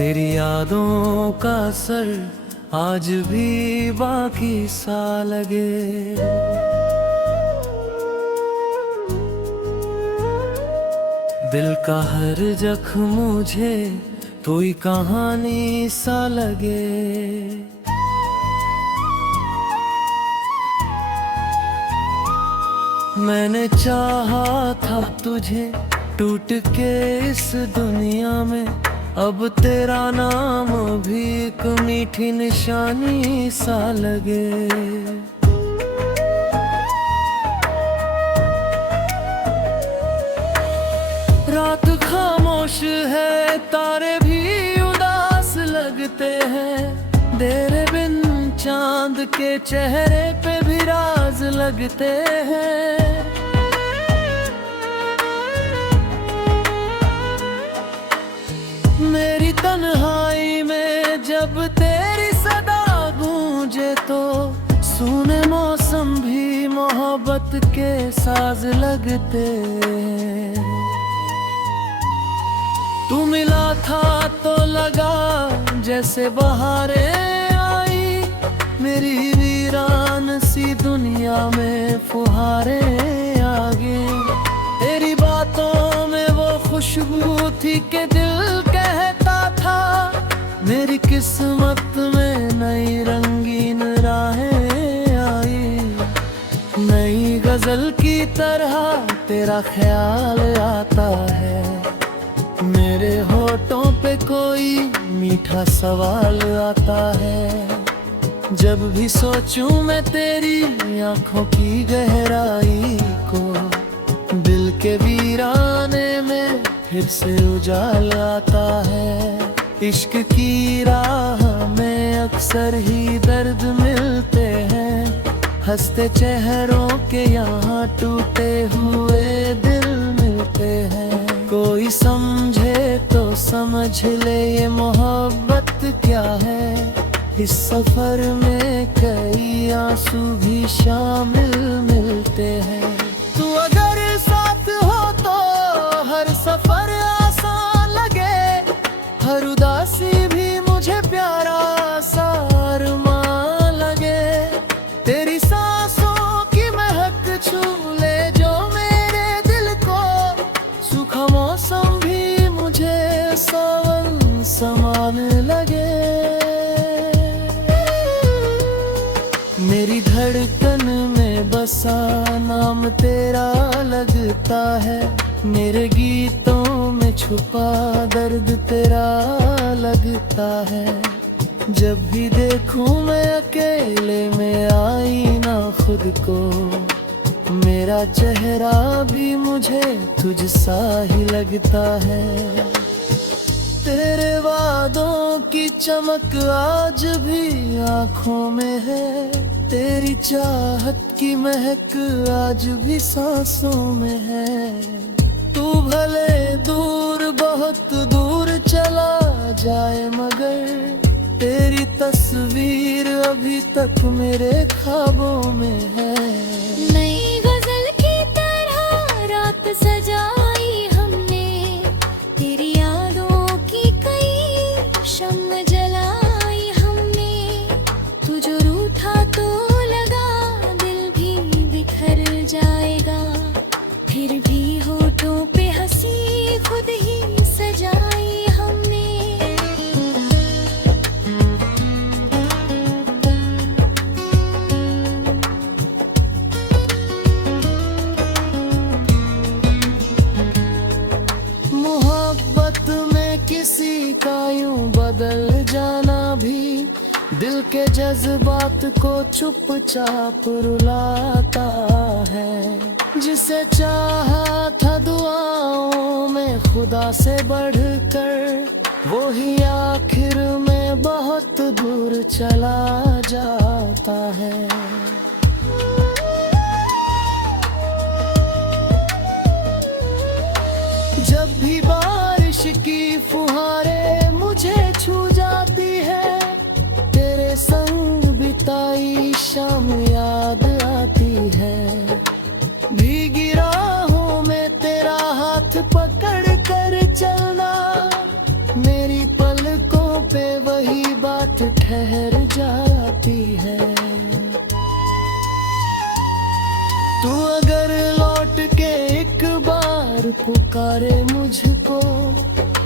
तेरी यादों का असर आज भी बाकी सा लगे। दिल का हर जख्म मुझे कोई कहानी सा लगे। मैंने चाहा था तुझे टूट के इस दुनिया में, अब तेरा नाम भी एक मीठी निशानी सा लगे। रात खामोश है, तारे भी उदास लगते हैं, तेरे बिन चांद के चेहरे पे भी राज लगते हैं। मेरी तन्हाई में जब तेरी सदा गूंजे तो सूने मौसम भी मोहब्बत के साज लगते। तू मिला था तो लगा जैसे बहारें आई, मेरी वीरान सी दुनिया में फुहारें आ गए। तेरी बातों में वो खुशबू थी कि दिल कहता था मेरी किस्मत में नई रंगीन राहें आई। नई गजल की तरह तेरा ख्याल आता है, मेरे होठों पे कोई मीठा सवाल आता है। जब भी सोचूं मैं तेरी आंखों की गहराई को, दिल के वीराने में फिर से उजाल आता है। इश्क की राह में अक्सर ही दर्द मिलते हैं, हंसते चेहरों के यहाँ टूटे हुए दिल मिलते हैं। कोई समझे तो समझ ले ये मोहब्बत क्या है, इस सफर में कई आंसू भी शामिल मिलते हैं। तू अगर साथ हो तो हर सफर आसान लगे, हर उदासी भी मुझे प्यारा सा अरमान लगे। तेरी सांसों की महक छू ले जो मेरे दिल को, सूखा मौसम भी मुझे सावन समान लगे। मेरी धड़कन में बसा नाम तेरा लगता है, मेरे गीतों में छुपा दर्द तेरा लगता है। जब भी देखूं मैं अकेले में आईना खुद को, मेरा चेहरा भी मुझे तुझ सा ही लगता है। तेरे वादों की चमक आज भी आँखों में है, तेरी चाहत की महक आज भी सांसों में है। तू भले दूर बहुत दूर चला जाए मगर तेरी तस्वीर अभी तक मेरे ख्वाबों में है। नई गजल की तरह रात सजाई हमने, तेरी यादों की कई शम्म जलाई हमने। तू जो रूठा तो लगा दिल भी बिखर जाएगा, फिर भी होठों पे हंसी खुद ही सजाई हमने। मोहब्बत में किसी का यूं बदल जाना भी दिल के जज्बात को चुपचाप रुलाता है। जिसे चाहा था दुआओं में खुदा से बढ़कर, वो ही आखिर में बहुत दूर चला जाता है। जब भी बारिश की फुहारें मुझे छू जाती है, तेरे संग बिताई शाम याद आती है। भीगी राहों में तेरा हाथ पकड़ कर चलना, मेरी पलकों पे वही बात ठहर जाती है। तू अगर लौट के एक बार पुकारे मुझको,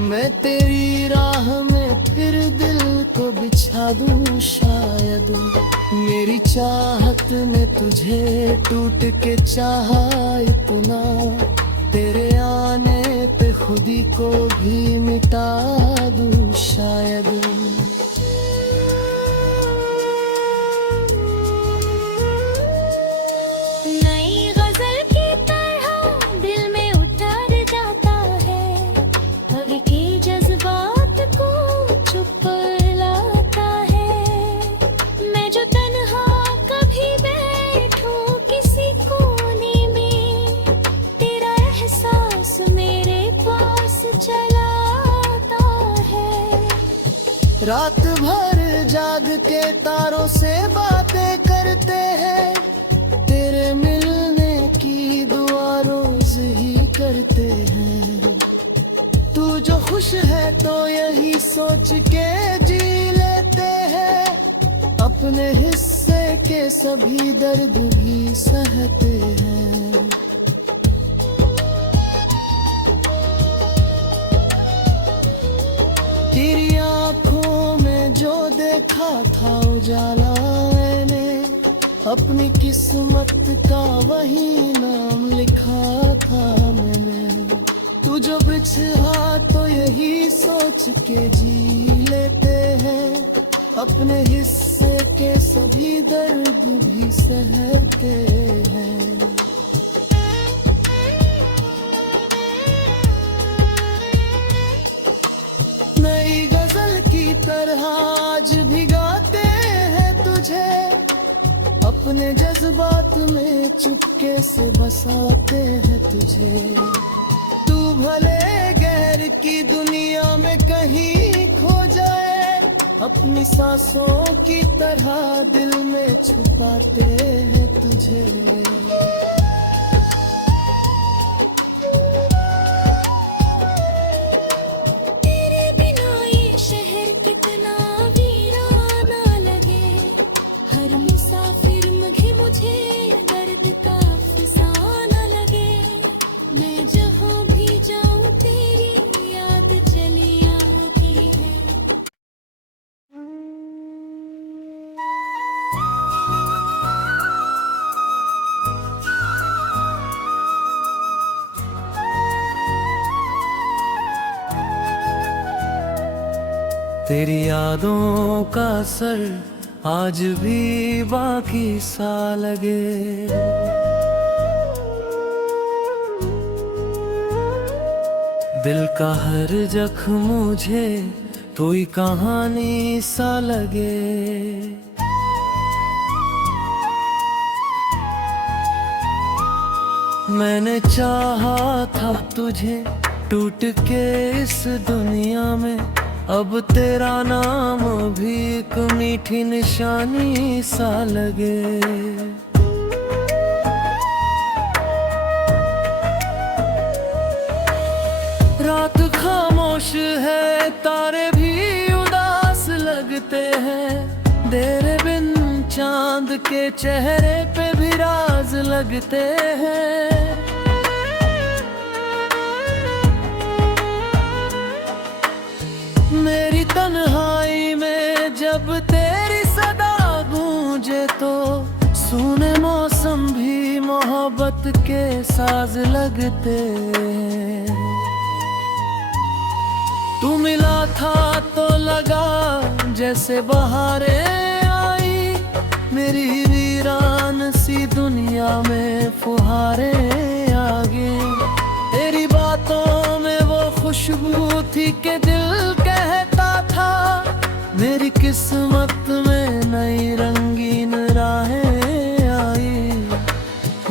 मैं तेरी राह में फिर दिल को बिछा दूं। शायद मेरी चाहत ने तुझे टूट के चाहा इतना, तेरे आने पे खुदी को भी मिटा दूं। शायद नई गजल की तरह दिल में उतर जाता है, आगे के जज्बात को चुप लाता है। मैं जो तन्हा कभी बैठूं किसी कोने में, तेरा एहसास मेरे पास चलाता है। रात भर जाग के तारों से बातें करते हैं, तेरे मिलने की दुआ रोज ही करते हैं। तू जो खुश है तो यही सोच के जी लेते हैं, अपने हिस्से के सभी दर्द भी सहते हैं। तेरी आंखों में जो देखा था उजाला मैंने, अपनी किस्मत का वही नाम लिखा था मैंने। तू जो बिछड़ा तो यही सोच के जी लेते हैं, अपने हिस्से के सभी दर्द भी सहते हैं। नई गजल की तरह आज भिगाते हैं तुझे, अपने जज्बात में चुपके से बसाते हैं तुझे। तू भले गहर की दुनिया में कहीं खो जाए, अपनी सांसों की तरह दिल में छुपाते हैं तुझे। तेरी यादों का असर आज भी बाकी सा लगे। दिल का हर जख्म मुझे कोई कहानी सा लगे। मैंने चाहा था तुझे टूट के इस दुनिया में, अब तेरा नाम भी एक मीठी निशानी सा लगे। रात खामोश है, तारे भी उदास लगते हैं, तेरे बिन चांद के चेहरे पे भी राज लगते हैं। मेरी तन्हाई में जब तेरी सदा गूंजे तो सूने मौसम भी मोहब्बत के साज लगते। तू मिला था तो लगा जैसे बहारें आई, मेरी वीरान सी दुनिया में फुहारें आ गए। तेरी बातों में वो खुशबू थी कि दिल कहता था, मेरी किस्मत में नई रंगीन राहें आई।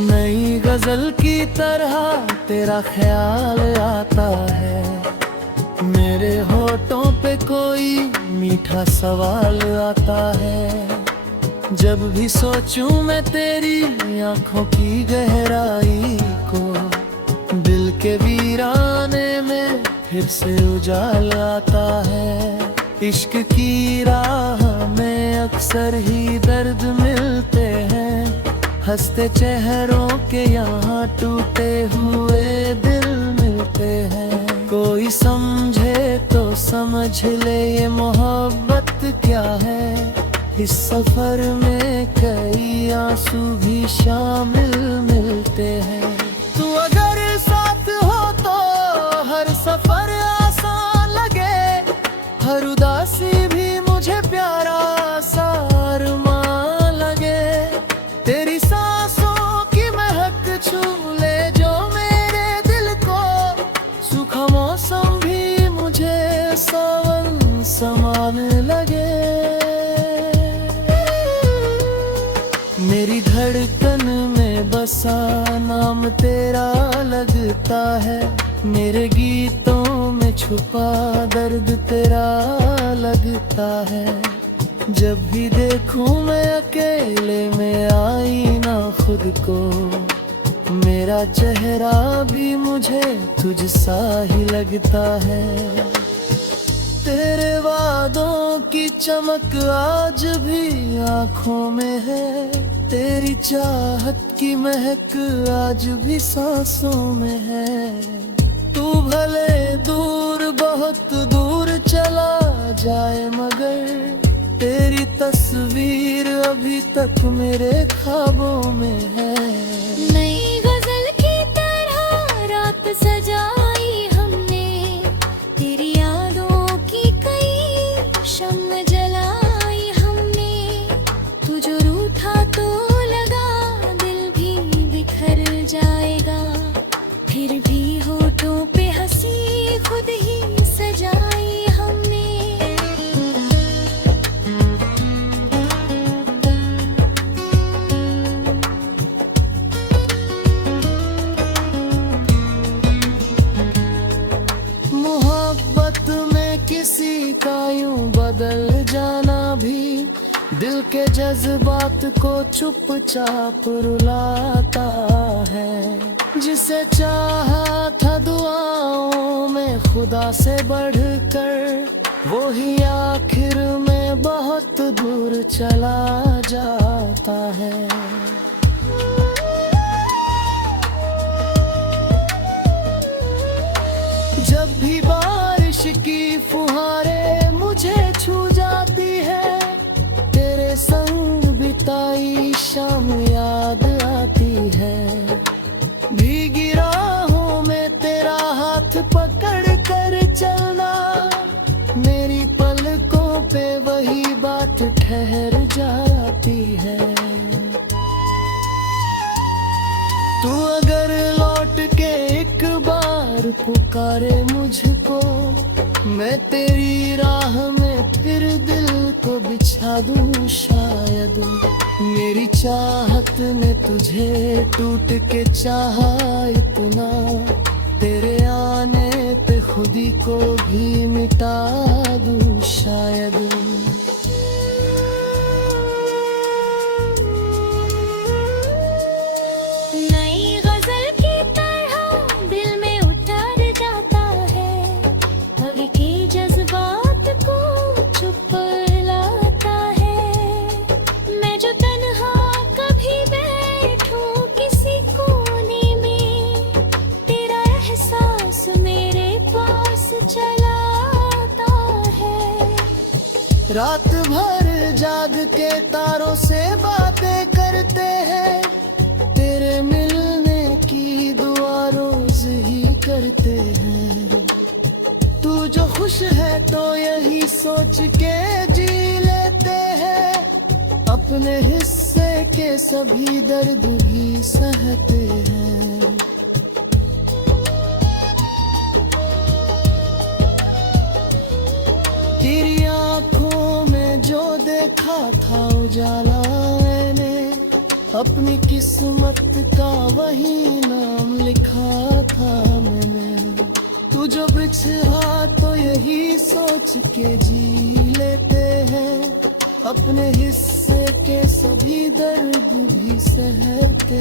नई गजल की तरह तेरा ख्याल आता है, मेरे होठों पे कोई मीठा सवाल आता है। जब भी सोचूं मैं तेरी आंखों की गहराई को, दिल के वीराने में फिर से उजाला आता है। इश्क की राह में अक्सर ही दर्द मिलते हैं, हंसते चेहरों के यहाँ टूटे हुए दिल मिलते हैं। कोई समझे तो समझ ले ये मोहब्बत क्या है, इस सफर में कई आंसू भी शामिल मिलते हैं। तू अगर साथ हो तो हर सफर आसान लगे, हर उदासी भी मुझे प्यारा सा अरमान लगे। तेरी सांसों की महक छू ले जो मेरे दिल को, सूखा मौसम भी मुझे सावन समान लगे। मेरी धड़कन में बसा नाम तेरा लगता है, मेरे गीतों में छुपा दर्द तेरा लगता है। जब भी देखूं मैं अकेले में आईना खुद को, मेरा चेहरा भी मुझे तुझ सा ही लगता है। तेरे वादों की चमक आज भी आँखों में है, तेरी चाहत की महक आज भी सांसों में है। तू भले दूर बहुत दूर चला जाए मगर तेरी तस्वीर अभी तक मेरे ख्वाबों में है। नई गजल की तरह रात सजाई हमने, तेरी यादों की कई शम्म जलाई हमने। तू जो रूठा तो लगा दिल भी बिखर जाएगा, फिर भी होठों पे हंसी खुद ही सजाई हमने। मोहब्बत में किसी का यूं बदल जाना भी दिल के जज्बात को चुपचाप रुलाता है। जिसे चाहा था दुआओं में खुदा से बढ़कर, वो ही आखिर में बहुत दूर चला जाता है। जब भी बारिश की फुहारें मुझे छू जाती है, तेरे संग बिताई शाम याद आती है। भीगी राहों में तेरा हाथ पकड़ कर चलना, मेरी पलकों पे वही बात ठहर जाती है। तू अगर लौट के एक बार पुकारे मुझको, मैं तेरी राह में फिर दिल को बिछा दूं शायद। मेरी चाहत ने तुझे टूट के चाहा इतना, तेरे आने पे खुदी को भी मिटा दूं शायद। नई गजल की तरह दिल में उतर जाता है, आगे के जज्बात को छुप लाता है। मैं जो तन्हा कभी बैठूं किसी कोने में, तेरा एहसास मेरे पास चलाता है। रात भर जाग के तारों से बातें करते हैं, तेरे मिलने की दुआ रोज ही करते हैं। तू जो खुश है तो यही सोच के जी लेते हैं, अपने हिस्से के सभी दर्द भी सहते हैं। तेरी आंखों में जो देखा था उजाला मैंने, अपनी किस्मत का वही नाम लिखा था मैंने। तू जो बिछड़ा तो यही सोच के जी लेते हैं, अपने हिस्से के सभी दर्द भी सहते